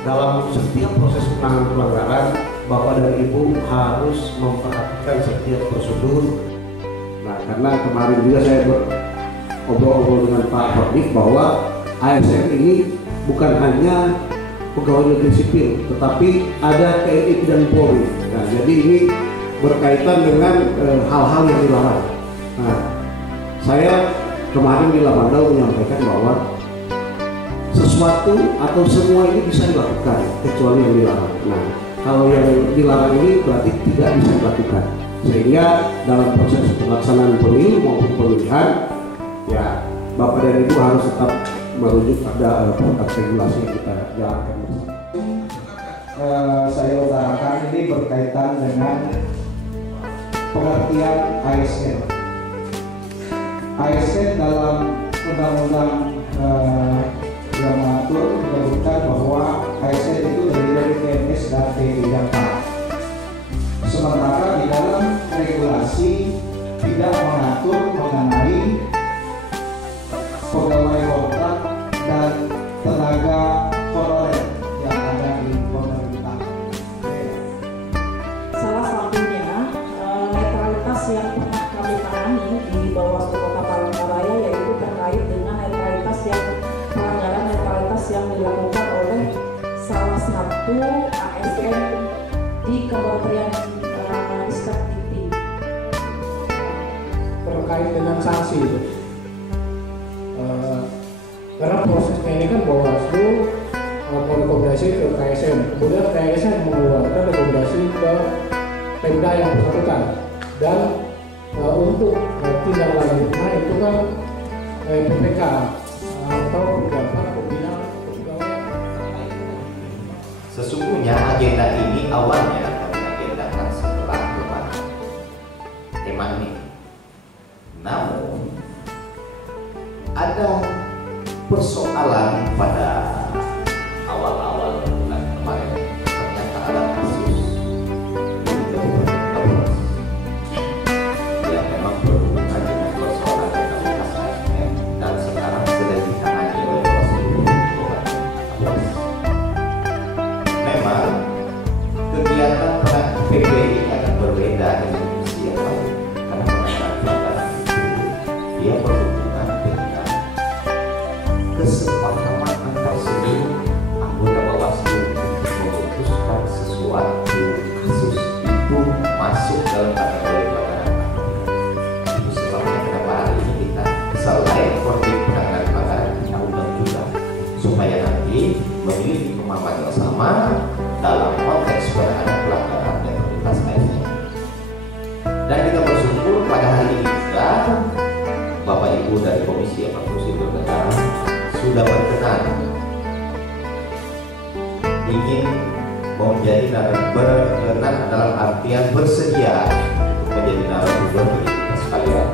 dalam setiap proses penanganan pelanggaran, Bapak dan Ibu harus memperhatikan setiap prosedur. Nah, karena kemarin juga saya ngobrol dengan Pak Hordik bahwa ASN ini bukan hanya pegawai negeri sipil, tetapi ada TNI dan Polri. Nah, jadi ini berkaitan dengan hal-hal yang dilarang. Nah, saya kemarin di Lamandau menyampaikan bahwa sesuatu atau semua ini bisa dilakukan kecuali yang dilarang. Nah, kalau yang dilarang ini berarti tidak bisa dilakukan. Sehingga dalam proses pelaksanaan pemilu maupun pemilihan, ya Bapak dan Ibu harus tetap merujuk pada produk regulasi yang kita jalankan bersama. Saya utarakan ini berkaitan dengan pengertian ASN. ASN dalam undang-undang yang mengatur menyebutkan bahwa ASN itu terdiri dari PNS dan PNK. Sementara di dalam regulasi tidak mengatur mengenai pegawai kontrak dan tenaga honorer yang ada di pemerintah. Salah satunya netralitas yang pernah kami tangani di Bawaslu Kota Palangkaraya, yaitu terkait dengan pelanggaran netralitas yang dilakukan oleh salah satu ASN di Kementerian Ristek Dikti. Terkait dengan sanksi itu. Karena prosesnya ini kan Bawaslu merekomendasi ke KSN, kemudian KSN mengeluarkan rekomendasi ke Pemda yang bersangkutan, dan untuk tindak lanjutnya itu kan PPK atau pejabat pembina kepegawaian. Sesungguhnya agenda ini awalnya kami agendakan setelah lebaran tema ini. Namun ada persoalan pada awal-awal bulan kemarin. Ternyata ada kasus yang memang berhubungan dengan persoalan netralitas ASN dan sekarang sedang ditangani oleh Bawaslu. Memang kegiatan PP ini akan berbeda dengan misi yang lain, karena penanganan pelanggaran itu dia berhubungan dengan kesepakaman antar seluruh anggota Bawaslu untuk memutuskan sesuatu kasus itu masuk dalam kategori pelanggaran. Itu sebabnya kenapa hari ini kita selain koordinasi penanganan pelanggaran, kita undang juga supaya nanti memiliki pemahaman yang sama dalam konteks penanganan pelanggaran netralitas ASN. Dan kita bersyukur pada hari ini juga Bapak Ibu dari Komisi Aparatur Sipil Negara sudah berkenan ingin menjadi berkenan dalam artian bersedia menjadi narasumber bagi kita sekalian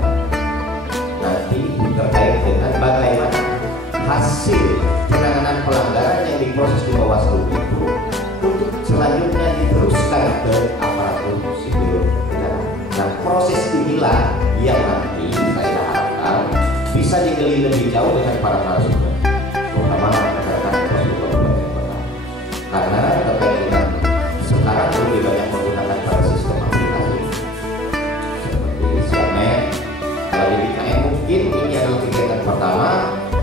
nanti terkait dengan bagaimana hasil penanganan pelanggaran yang diproses di Bawaslu itu untuk selanjutnya diteruskan ke aparatur sipil negara. Nah, proses inilah yang nanti saya harapkan bisa digali lebih jauh dengan para narasumber, terutama rekan-rekan Bawaslu Kabupaten Kota. Karena terkait dengan sekarang lebih banyak menggunakan pada sistem aplikasi seperti Sianet. Kalau di BKN mungkin ini adalah kegiatan pertama.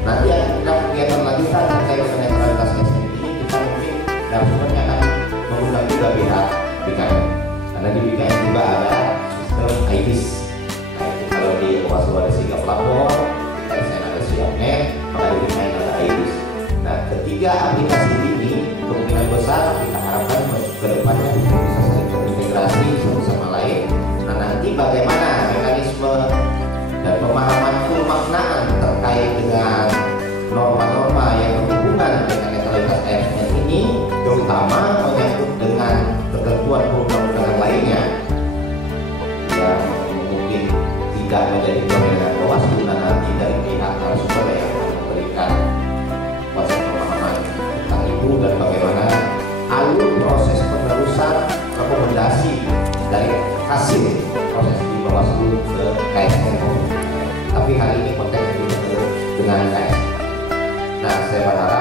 Nanti ada kegiatan lanjutan terkait dengan netralitas ASN ini, kita mungkin narasumbernya akan mengundang juga pihak BKN. Karena di BKN juga ada sistem IDIS. Nah, itu kalau di Bawaslu ada sigap lapor, di KSN ada Siapnet, maka di BKN ada IDIS. Nah, ketiga aplikasi ini kemungkinan besar kita harapkan ke depannya bisa saling terintegrasi satu sama lain. Nah, nanti bagaimana mekanisme dan pemahaman pemaknaan terkait dengan norma-norma yang berhubungan dengan netralitas ASN ini, terutama menyangkut dengan ketentuan perundang-undangan lainnya yang mungkin tidak menjadi kewenangan Bawaslu, dan nanti dari pihak narasumber yang akan memberikan konsep pemahaman tentang itu dan bagaimana alur proses penerusan rekomendasi dari hasil proses di Bawaslu ke KSN. Tapi hari ini konteksnya dengan KSN. Nah, saya berharap